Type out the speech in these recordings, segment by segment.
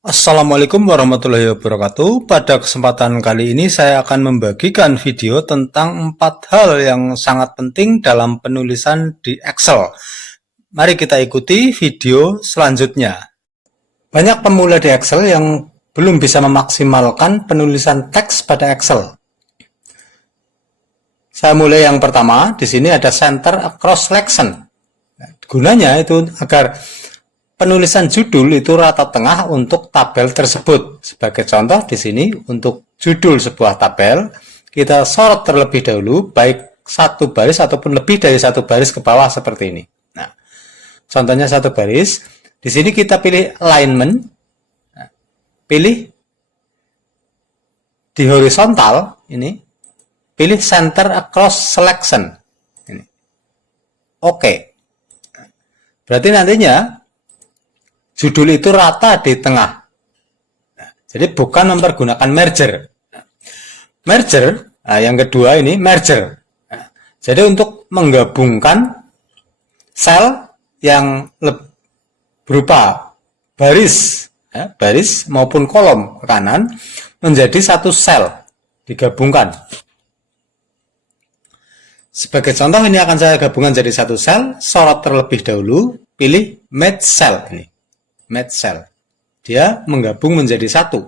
Assalamualaikum warahmatullahi wabarakatuh. Pada kesempatan kali ini saya akan membagikan video tentang 4 hal yang sangat penting dalam penulisan di Excel. Mari kita ikuti video selanjutnya. Banyak pemula di Excel yang belum bisa memaksimalkan penulisan teks pada Excel. Saya mulai yang pertama, di sini ada center across selection. Gunanya itu agar penulisan judul itu rata tengah untuk tabel tersebut. Sebagai contoh di sini untuk judul sebuah tabel, kita sorot terlebih dahulu baik satu baris ataupun lebih dari satu baris ke bawah seperti ini. Nah, contohnya satu baris. Di sini kita pilih alignment, pilih di horizontal ini, pilih center across selection. Ini. Oke. Berarti nantinya judul itu rata di tengah. Jadi bukan mempergunakan merger. Merger, yang kedua ini merger. Jadi untuk menggabungkan sel yang berupa baris, baris maupun kolom ke kanan menjadi satu sel digabungkan. Sebagai contoh ini akan saya gabungkan jadi satu sel, sorot terlebih dahulu, pilih match cell ini. Match cell. Dia menggabung menjadi satu.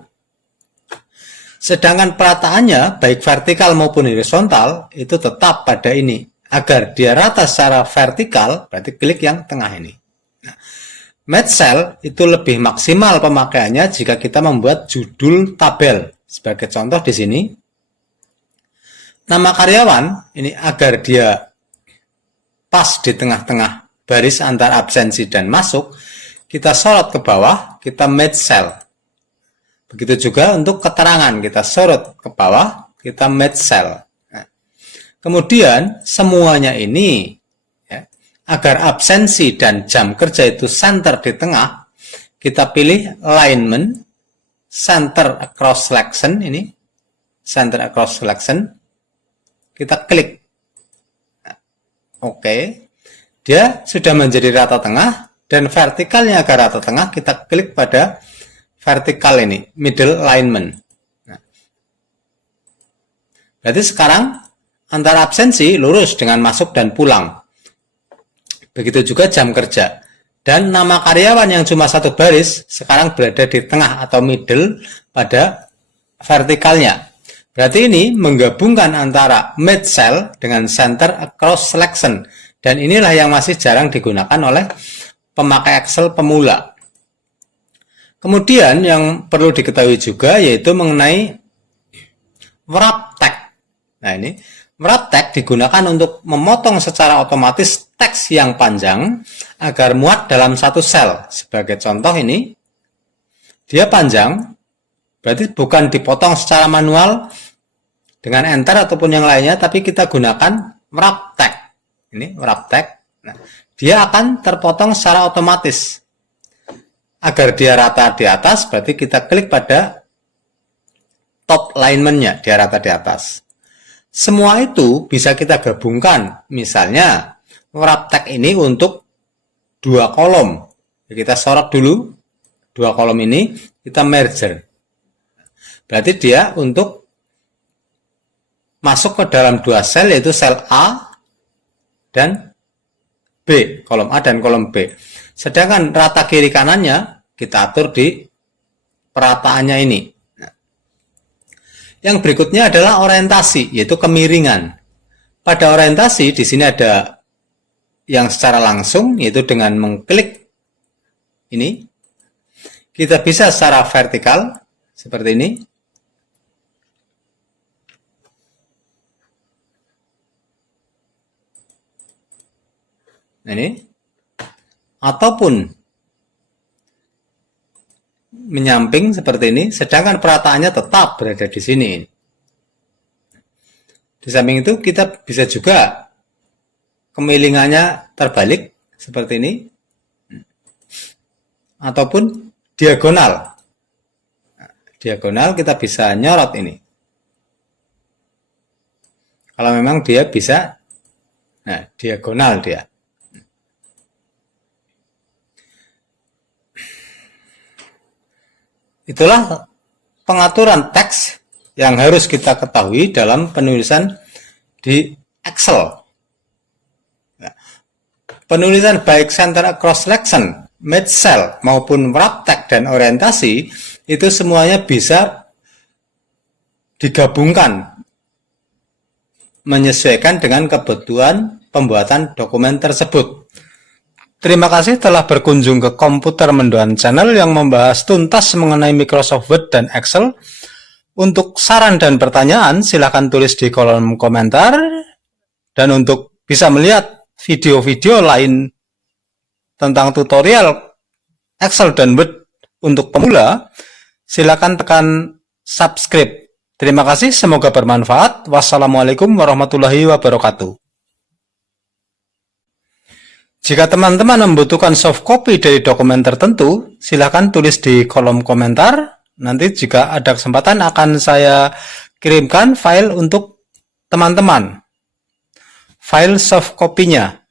Sedangkan perataannya, baik vertikal maupun horizontal, itu tetap pada ini. Agar dia rata secara vertikal, berarti klik yang tengah ini. Nah, match cell itu lebih maksimal pemakaiannya jika kita membuat judul tabel. Sebagai contoh di sini, nama karyawan, ini agar dia pas di tengah-tengah baris antara absensi dan masuk, kita sorot ke bawah, kita match cell. Begitu juga untuk keterangan, kita sorot ke bawah, kita match cell. Nah, kemudian semuanya ini, ya, agar absensi dan jam kerja itu center di tengah, kita pilih alignment, center across selection ini, center across selection, kita klik. Nah, oke, dia sudah menjadi rata tengah. Dan vertikalnya agar rata tengah, kita klik pada vertikal ini, middle alignment. Nah, berarti sekarang antara absensi lurus dengan masuk dan pulang. Begitu juga jam kerja. Dan nama karyawan yang cuma satu baris, sekarang berada di tengah atau middle pada vertikalnya. Berarti ini menggabungkan antara match cell dengan center across selection. Dan inilah yang masih jarang digunakan oleh pemakai Excel pemula. Kemudian yang perlu diketahui juga yaitu mengenai wrap tag. Nah ini, wrap tag digunakan untuk memotong secara otomatis teks yang panjang agar muat dalam satu sel. Sebagai contoh ini, dia panjang, berarti bukan dipotong secara manual dengan enter ataupun yang lainnya, tapi kita gunakan wrap tag. Ini wrap tag. Nah, dia akan terpotong secara otomatis. Agar dia rata di atas, berarti kita klik pada top alignment-nya, dia rata di atas. Semua itu bisa kita gabungkan. Misalnya, wrap tag ini untuk dua kolom. Kita sorot dulu, dua kolom ini, kita merger. Berarti dia untuk masuk ke dalam dua sel, yaitu sel A dan B, kolom A dan kolom B. Sedangkan rata kiri kanannya kita atur di perataannya ini. Yang berikutnya adalah orientasi, yaitu kemiringan. Pada orientasi di sini ada yang secara langsung, yaitu dengan mengklik ini. Kita bisa secara vertikal seperti ini. Ini ataupun menyamping seperti ini, sedangkan perataannya tetap berada di sini. Di samping itu kita bisa juga kemiringannya terbalik seperti ini, ataupun diagonal. Diagonal kita bisa nyorot ini. Kalau memang dia bisa, nah diagonal dia. Itulah pengaturan teks yang harus kita ketahui dalam penulisan di Excel. Penulisan baik center across selection, match cell, maupun wrap text dan orientasi itu semuanya bisa digabungkan menyesuaikan dengan kebutuhan pembuatan dokumen tersebut. Terima kasih telah berkunjung ke Komputer Mendoan Channel yang membahas tuntas mengenai Microsoft Word dan Excel. Untuk saran dan pertanyaan silahkan tulis di kolom komentar, dan untuk bisa melihat video-video lain tentang tutorial Excel dan Word untuk pemula, silakan tekan subscribe. Terima kasih, semoga bermanfaat. Wassalamualaikum warahmatullahi wabarakatuh. Jika teman-teman membutuhkan soft copy dari dokumen tertentu, silakan tulis di kolom komentar. Nanti jika ada kesempatan akan saya kirimkan file untuk teman-teman. File soft copy-nya.